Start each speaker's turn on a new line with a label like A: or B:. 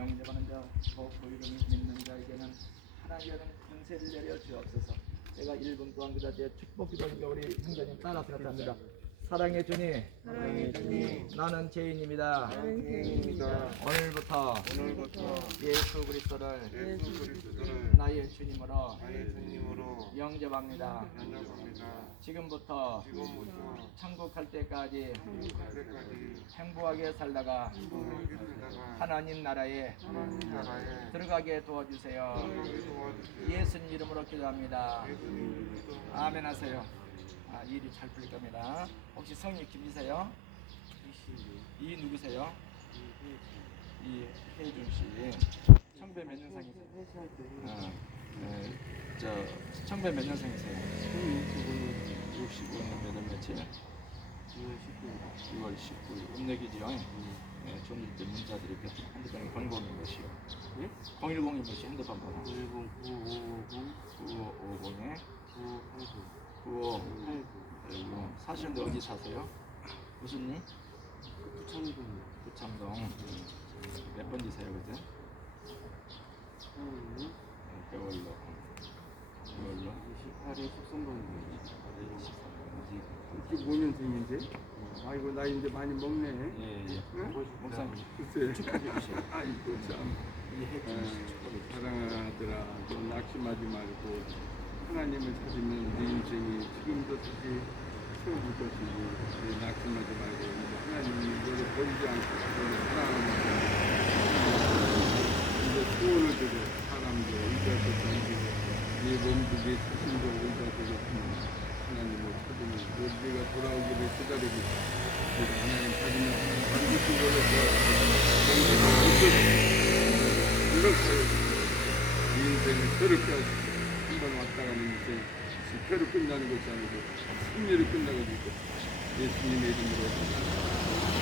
A: 명령하는 자, 그 이름을 믿는 자에게는 하나님의 권세를 내려 주옵소서. 제가 1분 동안 그다 제 축복 기도니까 우리 형제님 따라서 합니다. 사랑의 주님,
B: 사랑의 주님,
A: 나는 죄인입니다.
B: 나는 죄인입니다.
A: 오늘부터
C: 오늘부터
A: 예수 그리스도를
C: 예수 그리스도를
A: 나의 주님으로
C: 나의 주님으로
A: 영접합니다.
C: 영접합니다.
A: 지금부터
C: 지금부터
A: 천국 갈 때까지
C: 천국 갈 때까지
A: 행복하게 살다가
C: 행복하게 살다가
A: 하나님 나라에
C: 하나님 나라에
A: 들어가게 도와주세요.
C: 들어가게 도와주세요.
A: 예수님 이름으로 기도합니다.
C: 예수님 이름으로
A: 아멘 하세요. 잘 풀릴 겁니다. 혹시 성이 김이세요? 이 누구세요? 이혜준 씨. 청배 몇 년생이세요? 아, 네, 저 청배 몇 년생이세요? 65년 몇월 며칠? 6월 19일 음력이지요. 네, 좀 이제 문자 드릴게요. 핸드폰 번호는 몇이요? 010이 몇이 핸드폰 번호? 9550에 95 그리고 사시는데 어디 사세요? 무슨 일? 부창동 몇 번지세요 그때? 개월로 개월로
B: 이게 모년생인데? 아이고 나 이제 많이 먹네.
A: 예예
B: 응?
A: 목사님
B: 글쎄. 아이고 참. 사랑하는 아들아, 너 낙심하지 말고 하나님을 찾으면 네 인생이 지금도 다시 세워질 것이고 네, 낙심하지 말고 하나님이 너를 버리지 않고 너를 사랑하는 이제 소원을 주고 사람도 것 당기고 네 몸도 네 자신도 같으면 하나님을 찾으면 너 네가 돌아오기를 기다리고 하나님 찾으면 반드시 너를 이렇게 인생을 하시고 한번 왔다 가는 인생 실패로 끝나는 것이 아니고 승리로 끝나는 것이 예수님의 이름으로.